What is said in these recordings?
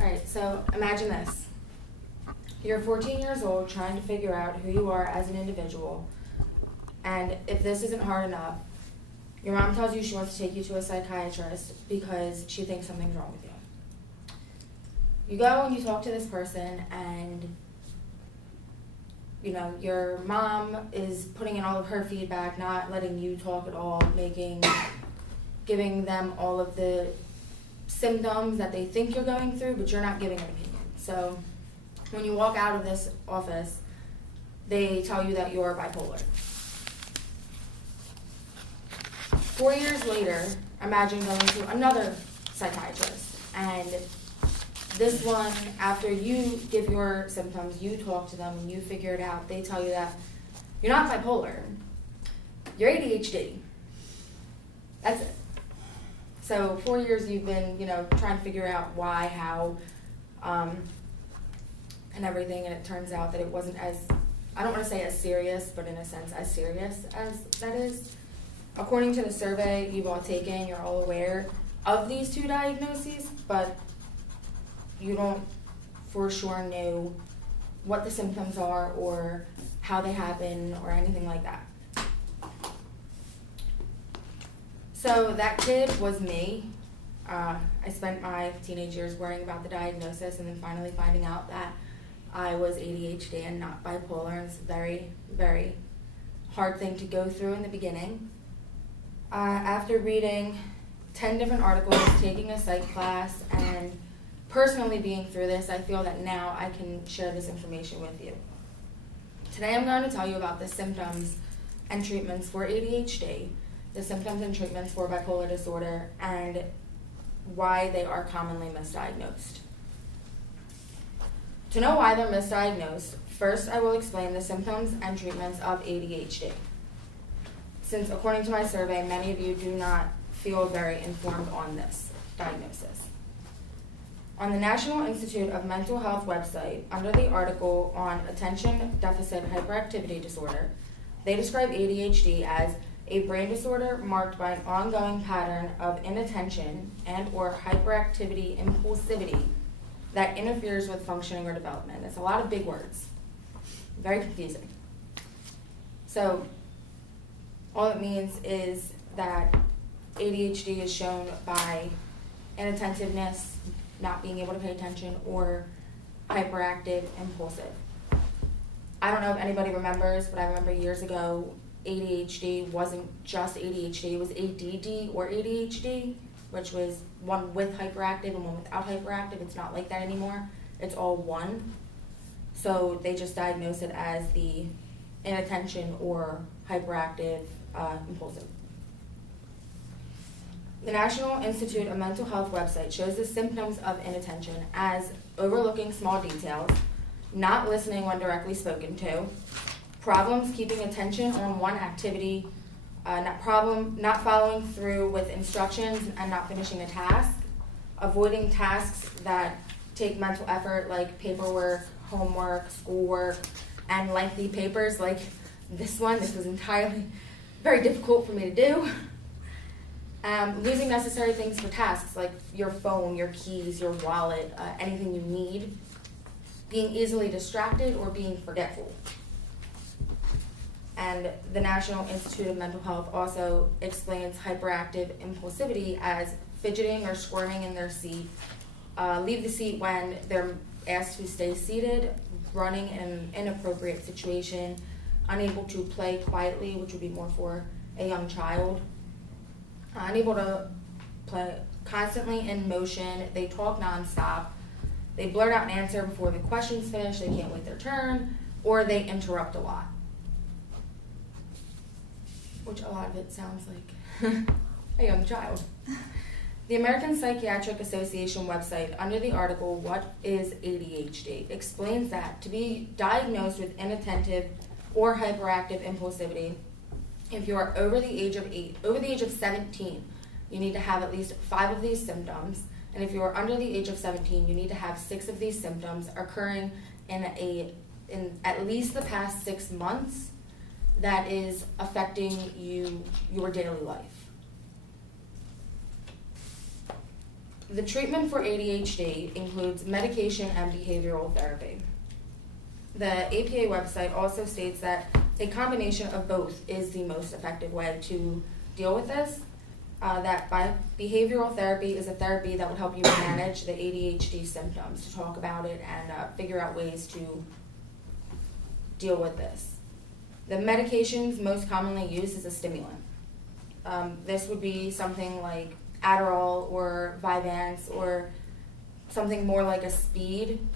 Alright, so imagine this. You're 14 years old trying to figure out who you are as an individual, and if this isn't hard enough, your mom tells you she wants to take you to a psychiatrist because she thinks something's wrong with you. You go and you talk to this person, and your mom is putting in all of her feedback, not letting you talk at all, giving them all of the symptoms that they think you're going through, but you're not giving an opinion. So when you walk out of this office, they tell you that you're bipolar. 4 years later, imagine going to another psychiatrist, and this one, after you give your symptoms, you talk to them and you figure it out, they tell you that you're not bipolar, you're ADHD. That's it. So 4 years you've been, trying to figure out why, how, and everything, and it turns out that it wasn't as, I don't want to say as serious, but in a sense as serious as that is. According to the survey you've all taken, you're all aware of these two diagnoses, but you don't for sure know what the symptoms are or how they happen or anything like that. So that kid was me. I spent my teenage years worrying about the diagnosis and then finally finding out that I was ADHD and not bipolar, and it's a very, very hard thing to go through in the beginning. After reading 10 different articles, taking a psych class, and personally being through this, I feel that now I can share this information with you. Today I'm going to tell you about the symptoms and treatments for ADHD, the symptoms and treatments for bipolar disorder, and why they are commonly misdiagnosed. To know why they're misdiagnosed, first I will explain the symptoms and treatments of ADHD. Since according to my survey, many of you do not feel very informed on this diagnosis. On the National Institute of Mental Health website, under the article on attention deficit hyperactivity disorder, they describe ADHD as a brain disorder marked by an ongoing pattern of inattention and/or hyperactivity impulsivity that interferes with functioning or development. That's a lot of big words. Very confusing. So all it means is that ADHD is shown by inattentiveness, not being able to pay attention, or hyperactive, impulsive. I don't know if anybody remembers, but I remember years ago, ADHD wasn't just ADHD, it was ADD or ADHD, which was one with hyperactive and one without hyperactive. It's not like that anymore. It's all one. So they just diagnose it as the inattention or hyperactive, impulsive. The National Institute of Mental Health website shows the symptoms of inattention as overlooking small details, not listening when directly spoken to, problems keeping attention on one activity, not following through with instructions and not finishing a task, avoiding tasks that take mental effort like paperwork, homework, schoolwork, and lengthy papers like this one. This was entirely very difficult for me to do. Losing necessary things for tasks like your phone, your keys, your wallet, anything you need, being easily distracted or being forgetful. And the National Institute of Mental Health also explains hyperactive impulsivity as fidgeting or squirming in their seat, leave the seat when they're asked to stay seated, running in an inappropriate situation, unable to play quietly, which would be more for a young child, unable to play, constantly in motion, they talk nonstop, they blurt out an answer before the question's finished, they can't wait their turn, or they interrupt a lot. Which a lot of it sounds like a young child. The American Psychiatric Association website, under the article, What is ADHD?, explains that to be diagnosed with inattentive or hyperactive impulsivity, if you are over the age of 17, you need to have at least 5 of these symptoms, and if you are under the age of 17, you need to have 6 of these symptoms occurring in at least the past 6 months that is affecting your daily life. The treatment for ADHD includes medication and behavioral therapy. The APA website also states that a combination of both is the most effective way to deal with this. That behavioral therapy is a therapy that would help you manage the ADHD symptoms, to talk about it and figure out ways to deal with this. The medications most commonly used is a stimulant. This would be something like Adderall or Vyvanse, or something more like a speed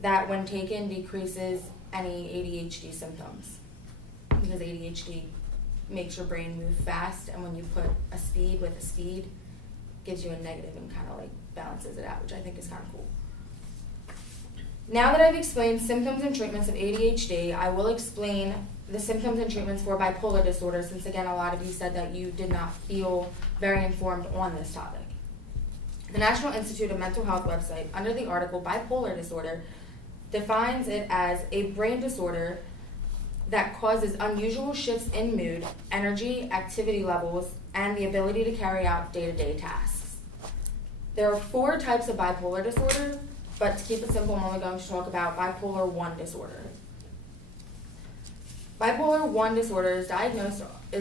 that when taken decreases any ADHD symptoms, because ADHD makes your brain move fast, and when you put a speed with a speed, gives you a negative and kind of like balances it out, which I think is kind of cool. Now that I've explained symptoms and treatments of ADHD, I will explain the symptoms and treatments for bipolar disorder, since again a lot of you said that you did not feel very informed on this topic. The National Institute of Mental Health website, under the article Bipolar Disorder, defines it as a brain disorder that causes unusual shifts in mood, energy, activity levels, and the ability to carry out day-to-day tasks. There are 4 types of bipolar disorder, but to keep it simple, I'm only going to talk about bipolar 1 disorder. Bipolar 1 disorder is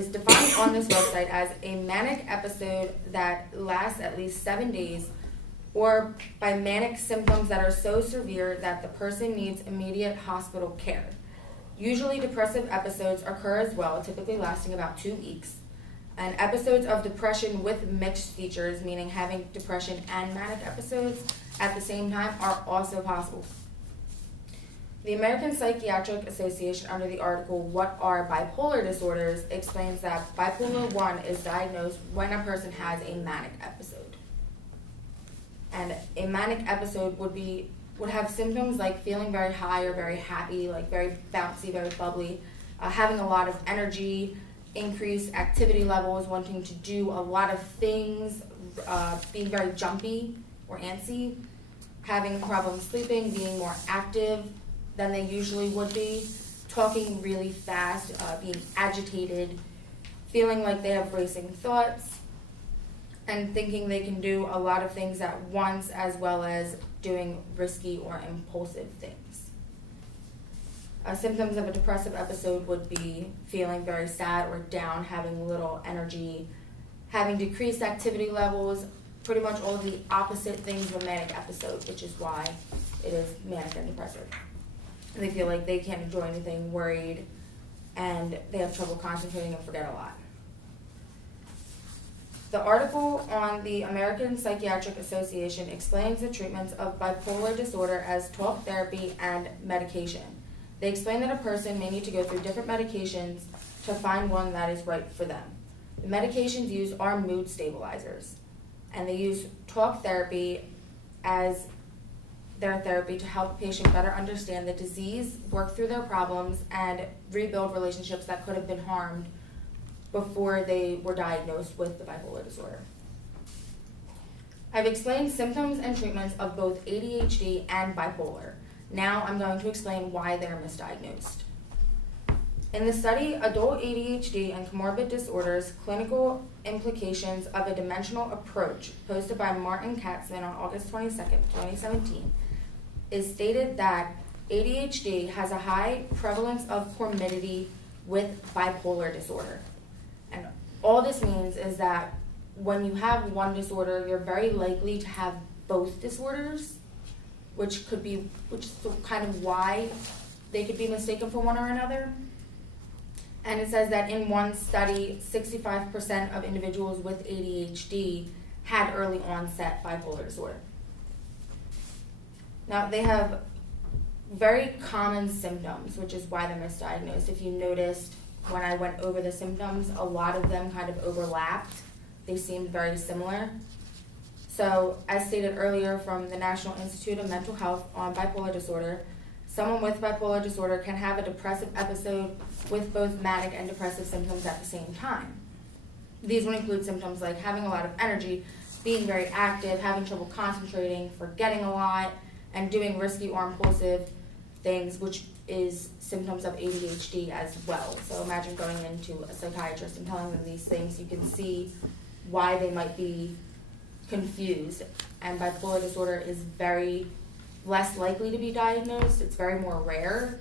defined on this website as a manic episode that lasts at least 7 days, or by manic symptoms that are so severe that the person needs immediate hospital care. Usually depressive episodes occur as well, typically lasting about 2 weeks. And episodes of depression with mixed features, meaning having depression and manic episodes at the same time, are also possible. The American Psychiatric Association, under the article What Are Bipolar Disorders, explains that bipolar 1 is diagnosed when a person has a manic episode. And a manic episode would have symptoms like feeling very high or very happy, like very bouncy, very bubbly, having a lot of energy, increased activity levels, wanting to do a lot of things, being very jumpy or antsy, having problems sleeping, being more active than they usually would be, talking really fast, being agitated, feeling like they have racing thoughts, and thinking they can do a lot of things at once, as well as doing risky or impulsive things. Symptoms of a depressive episode would be feeling very sad or down, having little energy, having decreased activity levels, pretty much all of the opposite things of a manic episode, which is why it is manic and depressive. They feel like they can't enjoy anything, worried, and they have trouble concentrating and forget a lot. The article on the American Psychiatric Association explains the treatments of bipolar disorder as talk therapy and medication. They explain that a person may need to go through different medications to find one that is right for them. The medications used are mood stabilizers, and they use talk therapy as their therapy to help a patient better understand the disease, work through their problems, and rebuild relationships that could have been harmed before they were diagnosed with the bipolar disorder. I've explained symptoms and treatments of both ADHD and bipolar. Now I'm going to explain why they're misdiagnosed. In the study, Adult ADHD and Comorbid Disorders, Clinical Implications of a Dimensional Approach, posted by Martin Katzman on August 22nd, 2017, is stated that ADHD has a high prevalence of comorbidity with bipolar disorder. And all this means is that when you have one disorder, you're very likely to have both disorders, which is kind of why they could be mistaken for one or another. And it says that in one study, 65% of individuals with ADHD had early onset bipolar disorder. Now, they have very common symptoms, which is why they're misdiagnosed. If you noticed when I went over the symptoms, a lot of them kind of overlapped. They seemed very similar. So, as stated earlier from the National Institute of Mental Health on bipolar disorder, someone with bipolar disorder can have a depressive episode with both manic and depressive symptoms at the same time. These would include symptoms like having a lot of energy, being very active, having trouble concentrating, forgetting a lot, and doing risky or impulsive things, which is symptoms of ADHD as well. So imagine going into a psychiatrist and telling them these things. You can see why they might be confused, and bipolar disorder is very less likely to be diagnosed. It's very more rare.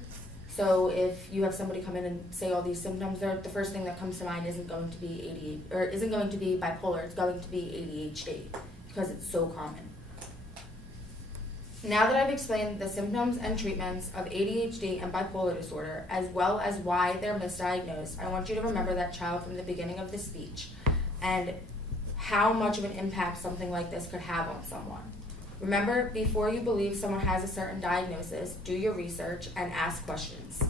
So if you have somebody come in and say all these symptoms, the first thing that comes to mind isn't going to be ADHD, or isn't going to be bipolar. It's going to be ADHD because it's so common. Now that I've explained the symptoms and treatments of ADHD and bipolar disorder, as well as why they're misdiagnosed, I want you to remember that child from the beginning of the speech and how much of an impact something like this could have on someone. Remember, before you believe someone has a certain diagnosis, do your research and ask questions.